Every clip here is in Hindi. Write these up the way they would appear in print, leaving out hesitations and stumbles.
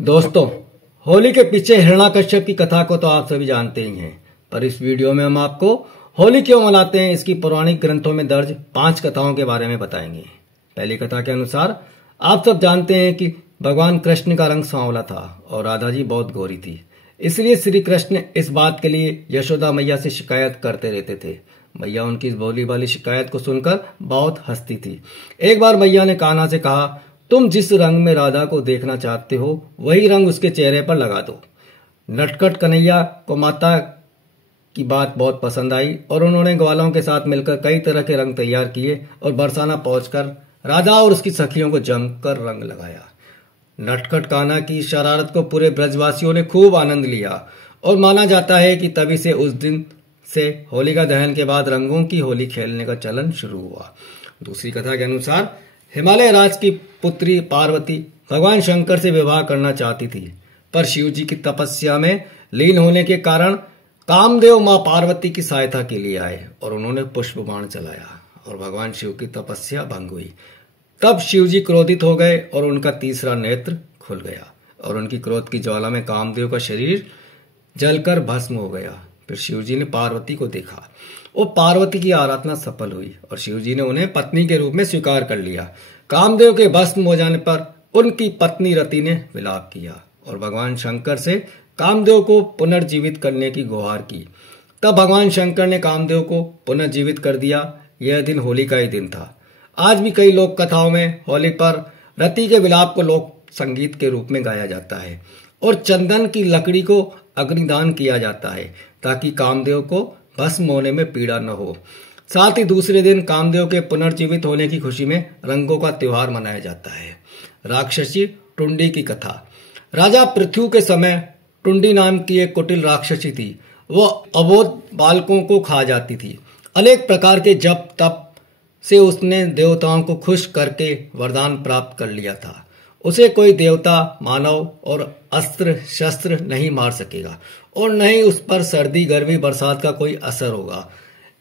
दोस्तों, होली के पीछे हिरण्याकश्यप की कथा को तो आप सभी जानते ही हैं, पर इस वीडियो में हम आपको होली क्यों मनाते हैं इसकी पौराणिक ग्रंथों में दर्ज 5 कथाओं के बारे में बताएंगे। पहली कथा के अनुसार आप सब जानते हैं कि भगवान कृष्ण का रंग सांवला था और राधा जी बहुत गोरी थी। इसलिए श्री कृष्ण इस बात के लिए यशोदा मैया से शिकायत करते रहते थे। मैया उनकी इस भोली वाली शिकायत को सुनकर बहुत हंसती थी। एक बार मैया ने कान्हा से कहा, तुम जिस रंग में राधा को देखना चाहते हो वही रंग उसके चेहरे पर लगा दो। नटखट कन्हैया को माता की बात बहुत पसंद आई और उन्होंने ग्वालों के साथ मिलकर कई तरह के रंग तैयार किए और बरसाना पहुंचकर राधा और उसकी सखियों को जमकर रंग लगाया। नटखट कान्हा की शरारत को पूरे ब्रजवासियों ने खूब आनंद लिया और माना जाता है कि तभी से उस दिन से होलिका दहन के बाद रंगों की होली खेलने का चलन शुरू हुआ। दूसरी कथा के अनुसार हिमालय राज की पुत्री पार्वती भगवान शंकर से विवाह करना चाहती थी, पर शिव जी की तपस्या में लीन होने के कारण कामदेव मां पार्वती की सहायता के लिए आए और उन्होंने पुष्प बाण चलाया और भगवान शिव की तपस्या भंग हुई। तब शिव जी क्रोधित हो गए और उनका तीसरा नेत्र खुल गया और उनकी क्रोध की ज्वाला में कामदेव का शरीर जलकर भस्म हो गया। फिर शिव जी ने पार्वती को देखा और पार्वती की आराधना सफल हुई और शिव जी ने उन्हें पत्नी के रूप में स्वीकार कर लिया। कामदेव के भस्म हो जाने पर उनकी पत्नी रति ने विलाप किया और भगवान शंकर से कामदेव को पुनर्जीवित करने की गुहार की। तब भगवान शंकर ने कामदेव को पुनर्जीवित कर दिया। यह दिन होली का ही दिन था। आज भी कई लोक कथाओं में होली पर रति के विलाप को लोक संगीत के रूप में गाया जाता है और चंदन की लकड़ी को अग्निदान किया जाता है ताकि कामदेव को भस्म होने में पीड़ा न हो। साथ ही दूसरे दिन कामदेव के पुनर्जीवित होने की खुशी में रंगों का त्योहार मनाया जाता है। राक्षसी टुंडी की कथा। राजा पृथ्वी के समय टुंडी नाम की एक कुटिल राक्षसी थी। वह अबोध बालकों को खा जाती थी। अनेक प्रकार के जप तप से उसने देवताओं को खुश करके वरदान प्राप्त कर लिया था। उसे कोई देवता, मानव और अस्त्र शस्त्र नहीं मार सकेगा और न ही उस पर सर्दी, गर्मी, बरसात का कोई असर होगा।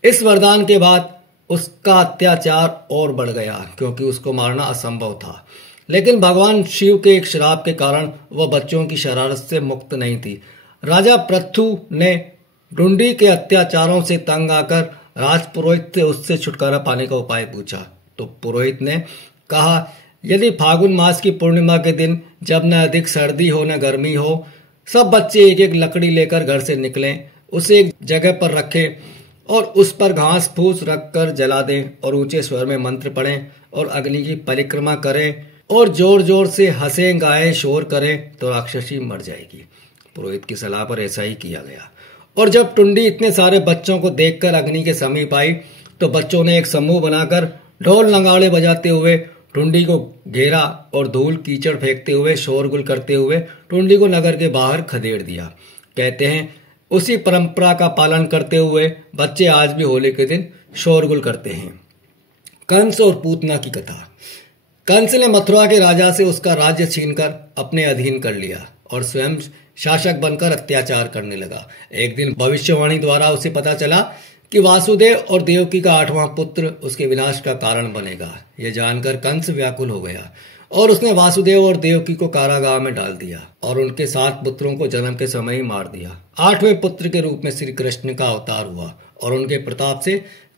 इस वरदान के बाद उसका अत्याचार और बढ़ गया क्योंकि उसको मारना असंभव था। लेकिन भगवान शिव के एक श्राप के कारण वह बच्चों की शरारत से मुक्त नहीं थी। राजा पृथु ने ढूंढी के अत्याचारों से तंग आकर राजपुरोहित से उससे छुटकारा पाने का उपाय पूछा। तो पुरोहित ने कहा, यदि फागुन मास की पूर्णिमा के दिन जब न अधिक सर्दी हो न गर्मी हो, सब बच्चे एक एक लकड़ी लेकर घर से निकलें, उसे एक जगह पर रखें और उस पर घास फूस रखकर जला दें और ऊंचे स्वर में मंत्र पढ़ें और अग्नि की परिक्रमा करें और जोर जोर से हंसें, गाएं, शोर करें तो राक्षसी मर जाएगी। पुरोहित की सलाह पर ऐसा ही किया गया और जब टुंडी इतने सारे बच्चों को देखकर अग्नि के समीप आई तो बच्चों ने एक समूह बनाकर ढोल नगाड़े बजाते हुए टुंडी को घेरा और धूल कीचड़ फेंकते हुए शोरगुल करते हुए टुंडी को नगर के बाहर खदेड़ दिया। कहते हैं उसी परंपरा का पालन करते हुए बच्चे आज भी होली के दिन शोरगुल करते हैं। कंस और पूतना की कथा। कंस ने मथुरा के राजा से उसका राज्य छीनकर अपने अधीन कर लिया और स्वयं शासक बनकर अत्याचार करने लगा। एक दिन भविष्यवाणी द्वारा उसे पता चला कि वासुदेव और देवकी का 8वां पुत्र उसके विनाश का कारण बनेगा। यह जानकर कंस व्याकुल हो गया और उसने वासुदेव और देवकी को कारागाह में डाल दिया और उनके 7 पुत्रों को जन्म के समय ही मार दिया। 8वें पुत्र के रूप में श्री कृष्ण का अवतार हुआ और उनके प्रताप से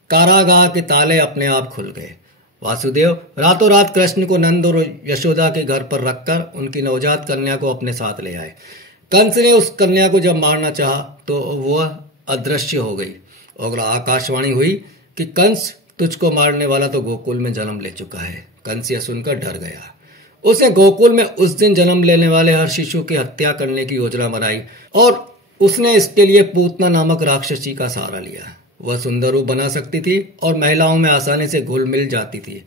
कारागाह के ताले अपने आप खुल गए। वासुदेव रातों रात कृष्ण को नंद और यशोदा के घर पर रखकर उनकी नवजात कन्या को अपने साथ ले आए। कंस ने उस कन्या को जब मारना चाहा तो वह अदृश्य हो गई और आकाशवाणी हुई कि कंस तुझको मारने वाला तो गोकुल में जन्म ले चुका है। कंस यह सुनकर डर गया। उसने गोकुल में उस दिन जन्म लेने वाले हर शिशु की हत्या करने की योजना बनाई और उसने इसके लिए पूतना नामक राक्षसी का सहारा लिया। वह सुंदर रूप बना सकती थी और महिलाओं में आसानी से घुल मिल जाती थी।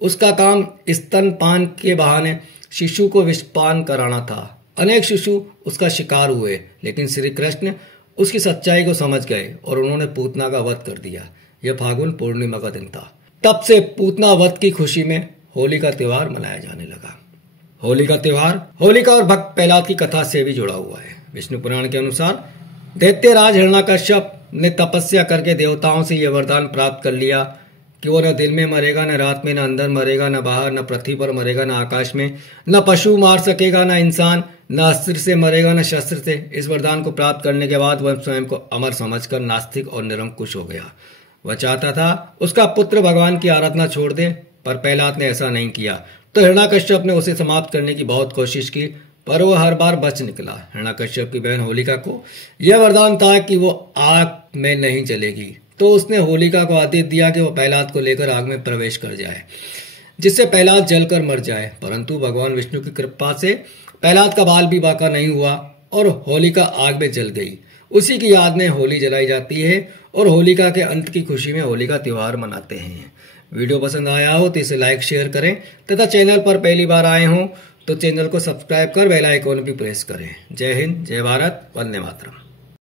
उसका काम स्तनपान के बहाने शिशु को विषपान कराना था। अनेक शिशु उसका शिकार हुए, लेकिन श्री कृष्ण उसकी सच्चाई को समझ गए और उन्होंने पूतना का वध कर दिया। यह फागुन पूर्णिमा का दिन था। तब से पूतना वध की खुशी में होली का त्योहार मनाया जाने लगा। होली का त्योहार होलिका और भक्त प्रहलाद की कथा से भी जुड़ा हुआ है। विष्णु पुराण के अनुसार दैत्यराज हिरण्याकश्यप ने तपस्या करके देवताओं से यह वरदान प्राप्त कर लिया कि वो न दिन में मरेगा, न रात में, न अंदर मरेगा, न बाहर, न पृथ्वी पर मरेगा, न आकाश में, न पशु मार सकेगा, न इंसान, न अस्त्र से मरेगा न शस्त्र से। इस वरदान को प्राप्त करने के बाद वह स्वयं को अमर समझकर नास्तिक और निरंकुश हो गया। वह चाहता था उसका पुत्र भगवान की आराधना छोड़ दे, पर प्रहलाद ने ऐसा नहीं किया। तो हिरण्याकश्यप ने उसे समाप्त करने की बहुत कोशिश की, पर वह हर बार बच निकला। हिरण्याकश्यप की बहन होलिका को यह वरदान था कि वो आग में नहीं जलेगी, तो उसने होलिका को आदेश दिया कि वह प्रहलाद को लेकर आग में प्रवेश कर जाए, जिससे प्रहलाद जलकर मर जाए। परंतु भगवान विष्णु की कृपा से प्रहलाद का बाल भी बांका नहीं हुआ और होलिका आग में जल गई। उसी की याद में होली जलाई जाती है और होलिका के अंत की खुशी में होली का त्योहार मनाते हैं। वीडियो पसंद आया हो तो इसे लाइक शेयर करें तथा चैनल पर पहली बार आए हों तो चैनल को सब्सक्राइब कर बेल आइकॉन भी प्रेस करें। जय हिंद, जय भारत, वंदे मातरम।